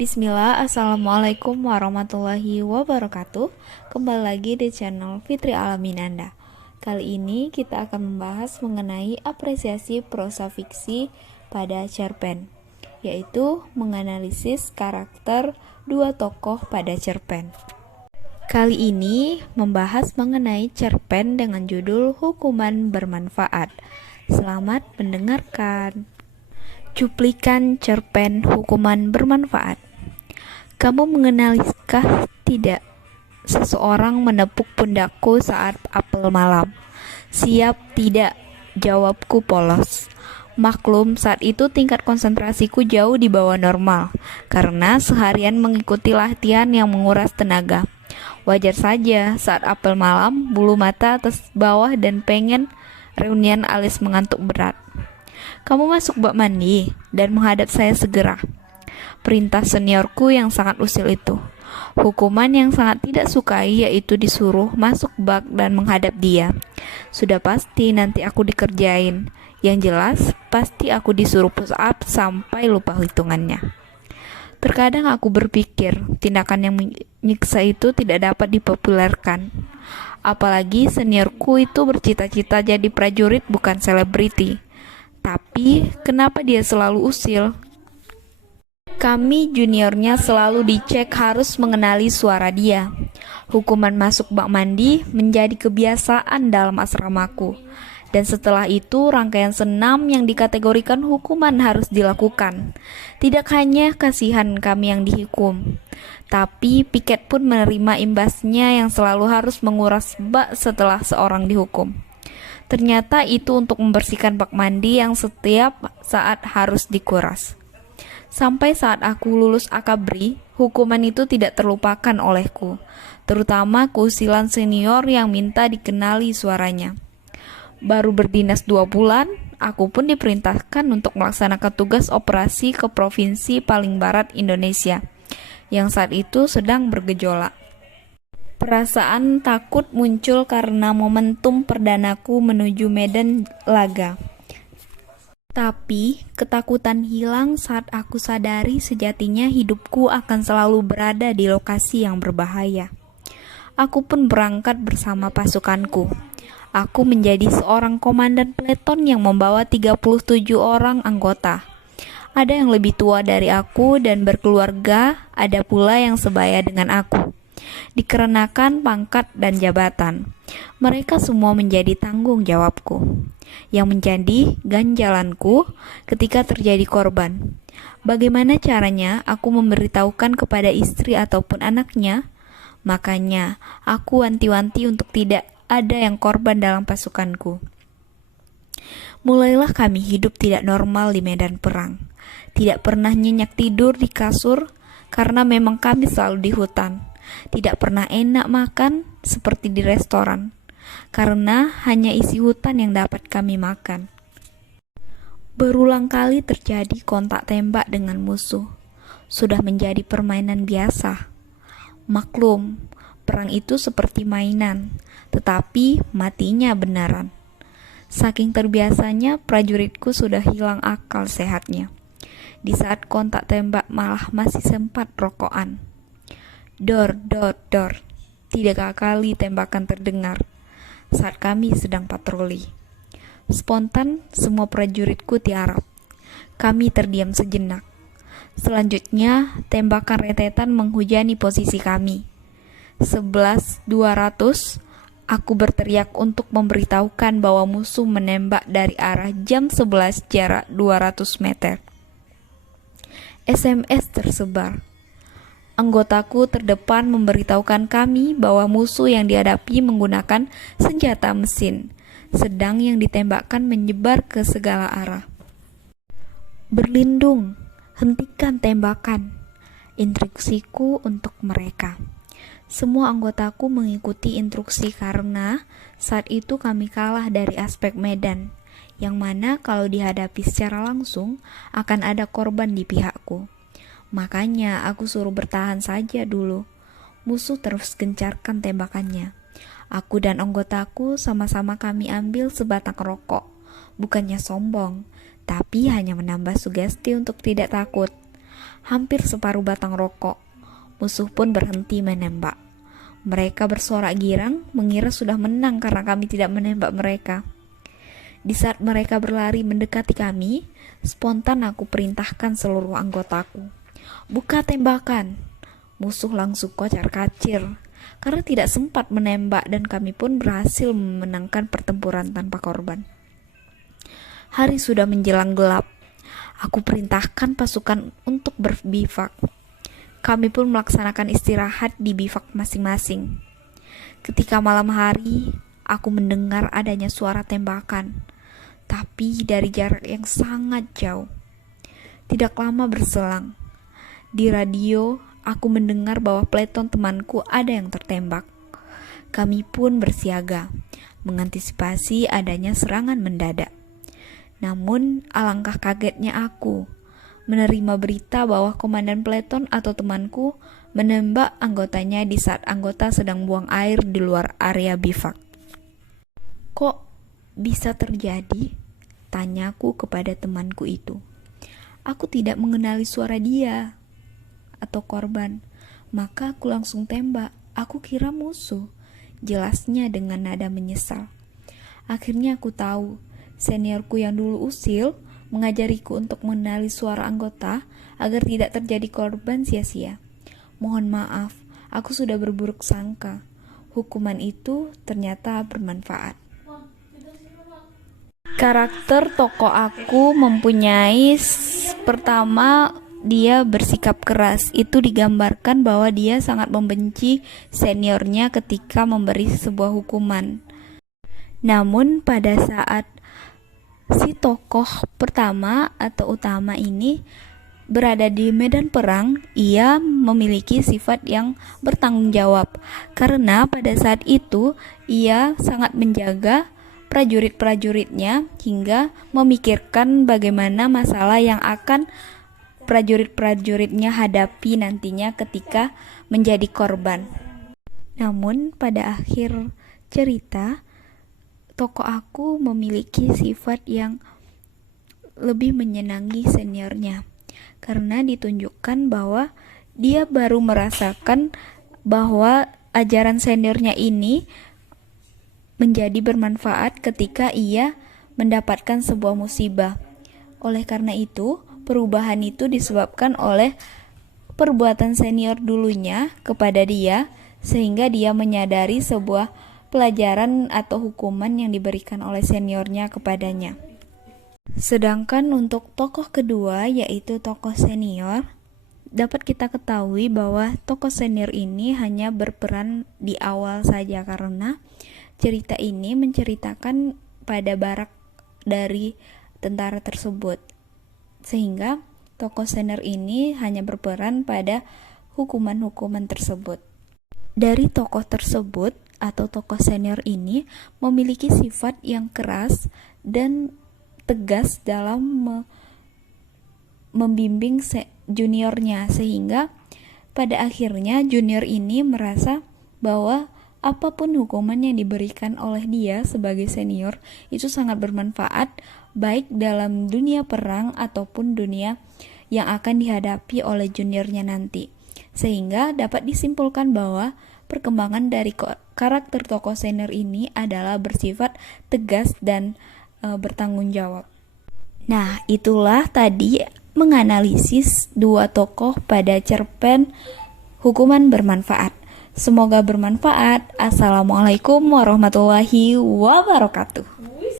Bismillah, Assalamualaikum warahmatullahi wabarakatuh. Kembali lagi di channel Fitri Alaminanda. Kali ini kita akan membahas mengenai apresiasi prosa fiksi pada cerpen, yaitu menganalisis karakter dua tokoh pada cerpen. Kali ini membahas mengenai cerpen dengan judul Hukuman Bermanfaat. Selamat mendengarkan. Cuplikan cerpen Hukuman Bermanfaat. Kamu mengenalikah tidak seseorang menepuk pundakku saat apel malam? Siap tidak, jawabku polos. Maklum, saat itu tingkat konsentrasiku jauh di bawah normal, karena seharian mengikuti latihan yang menguras tenaga. Wajar saja, saat apel malam, bulu mata atas bawah dan pengen reunian alis mengantuk berat. Kamu masuk bak mandi dan menghadap saya segera. Perintah seniorku yang sangat usil itu. Hukuman yang sangat tidak sukai yaitu disuruh masuk bak dan menghadap dia. Sudah pasti nanti aku dikerjain. Yang jelas, pasti aku disuruh push up sampai lupa hitungannya. Terkadang aku berpikir, tindakan yang menyiksa itu tidak dapat dipopulerkan. Apalagi seniorku itu bercita-cita jadi prajurit bukan selebriti. Tapi, kenapa dia selalu usil? Kami juniornya selalu dicek harus mengenali suara dia. Hukuman masuk bak mandi menjadi kebiasaan dalam asramaku. Dan setelah itu rangkaian senam yang dikategorikan hukuman harus dilakukan. Tidak hanya kasihan kami yang dihukum, tapi piket pun menerima imbasnya yang selalu harus menguras bak setelah seorang dihukum. Ternyata itu untuk membersihkan bak mandi yang setiap saat harus dikuras. Sampai saat aku lulus akabri, hukuman itu tidak terlupakan olehku, terutama keusilan senior yang minta dikenali suaranya. Baru berdinas 2 bulan, aku pun diperintahkan untuk melaksanakan tugas operasi ke provinsi paling barat Indonesia, yang saat itu sedang bergejolak. Perasaan takut muncul karena momentum perdanaku menuju medan laga. Tapi, ketakutan hilang saat aku sadari sejatinya hidupku akan selalu berada di lokasi yang berbahaya. Aku pun berangkat bersama pasukanku. Aku menjadi seorang komandan peleton yang membawa 37 orang anggota. Ada yang lebih tua dari aku dan berkeluarga, ada pula yang sebaya dengan aku. Dikarenakan pangkat dan jabatan, mereka semua menjadi tanggung jawabku, yang menjadi ganjalanku ketika terjadi korban. Bagaimana caranya aku memberitahukan kepada istri ataupun anaknya? Makanya aku wanti-wanti untuk tidak ada yang korban dalam pasukanku. Mulailah kami hidup tidak normal di medan perang. Tidak pernah nyenyak tidur di kasur karena memang kami selalu di hutan. Tidak pernah enak makan seperti di restoran, karena hanya isi hutan yang dapat kami makan. Berulang kali terjadi kontak tembak dengan musuh. Sudah menjadi permainan biasa. Maklum, perang itu seperti mainan, tetapi matinya benaran. Saking terbiasanya, prajuritku sudah hilang akal sehatnya. Di saat kontak tembak malah masih sempat rokokan. Dor, dor, dor. 3 kali tembakan terdengar saat kami sedang patroli. Spontan semua prajuritku tiarap. Kami terdiam sejenak. Selanjutnya tembakan rentetan menghujani posisi kami. 11.200, aku berteriak untuk memberitahukan bahwa musuh menembak dari arah jam 11 jarak 200 meter. SMS tersebar. Anggotaku terdepan memberitahukan kami bahwa musuh yang dihadapi menggunakan senjata mesin, sedang yang ditembakkan menyebar ke segala arah. Berlindung, hentikan tembakan, instruksiku untuk mereka. Semua anggotaku mengikuti instruksi karena saat itu kami kalah dari aspek medan, yang mana kalau dihadapi secara langsung akan ada korban di pihakku. Makanya aku suruh bertahan saja dulu. Musuh terus gencarkan tembakannya. Aku dan anggotaku sama-sama kami ambil sebatang rokok. Bukannya sombong, tapi hanya menambah sugesti untuk tidak takut. hampir separuh batang rokok. Musuh pun berhenti menembak. Mereka bersorak girang, mengira sudah menang karena kami tidak menembak mereka. Di saat mereka berlari mendekati kami, spontan aku perintahkan seluruh anggotaku, "Buka tembakan!" Musuh langsung kocar-kacir karena tidak sempat menembak dan kami pun berhasil memenangkan pertempuran tanpa korban. Hari sudah menjelang gelap. Aku perintahkan pasukan untuk berbivak. Kami pun melaksanakan istirahat di bivak masing-masing. Ketika malam hari, aku mendengar adanya suara tembakan, tapi dari jarak yang sangat jauh. Tidak lama berselang, di radio aku mendengar bahwa peleton temanku ada yang tertembak. Kami pun bersiaga, mengantisipasi adanya serangan mendadak. Namun, alangkah kagetnya aku menerima berita bahwa komandan peleton atau temanku menembak anggotanya di saat anggota sedang buang air di luar area bivak. "Kok bisa terjadi?" tanyaku kepada temanku itu. "Aku tidak mengenali suara dia atau korban, maka aku langsung tembak. Aku kira musuh," jelasnya dengan nada menyesal. Akhirnya aku tahu, seniorku yang dulu usil mengajariku untuk mengenali suara anggota agar tidak terjadi korban sia-sia. Mohon maaf, aku sudah berburuk sangka. Hukuman itu ternyata bermanfaat. Karakter tokoh aku mempunyai pertama, dia bersikap keras. Itu digambarkan bahwa dia sangat membenci seniornya ketika memberi sebuah hukuman. Namun pada saat si tokoh pertama atau utama ini berada di medan perang, ia memiliki sifat yang bertanggung jawab karena pada saat itu ia sangat menjaga prajurit-prajuritnya hingga memikirkan bagaimana masalah yang akan prajurit-prajuritnya hadapi nantinya ketika menjadi korban. Namun pada akhir cerita, tokoh aku memiliki sifat yang lebih menyenangi seniornya karena ditunjukkan bahwa dia baru merasakan bahwa ajaran seniornya ini menjadi bermanfaat ketika ia mendapatkan sebuah musibah. Oleh karena itu, perubahan itu disebabkan oleh perbuatan senior dulunya kepada dia sehingga dia menyadari sebuah pelajaran atau hukuman yang diberikan oleh seniornya kepadanya. Sedangkan untuk tokoh kedua, yaitu tokoh senior, dapat kita ketahui bahwa tokoh senior ini hanya berperan di awal saja karena cerita ini menceritakan pada barak dari tentara tersebut. Sehingga tokoh senior ini hanya berperan pada hukuman-hukuman tersebut. Dari tokoh tersebut atau tokoh senior ini memiliki sifat yang keras dan tegas dalam membimbing juniornya sehingga pada akhirnya junior ini merasa bahwa apapun hukuman yang diberikan oleh dia sebagai senior itu sangat bermanfaat baik dalam dunia perang ataupun dunia yang akan dihadapi oleh juniornya nanti. Sehingga dapat disimpulkan bahwa perkembangan dari karakter tokoh senior ini adalah bersifat tegas dan bertanggung jawab. Nah, itulah tadi menganalisis dua tokoh pada cerpen Hukuman Bermanfaat. Semoga bermanfaat. Assalamualaikum warahmatullahi wabarakatuh.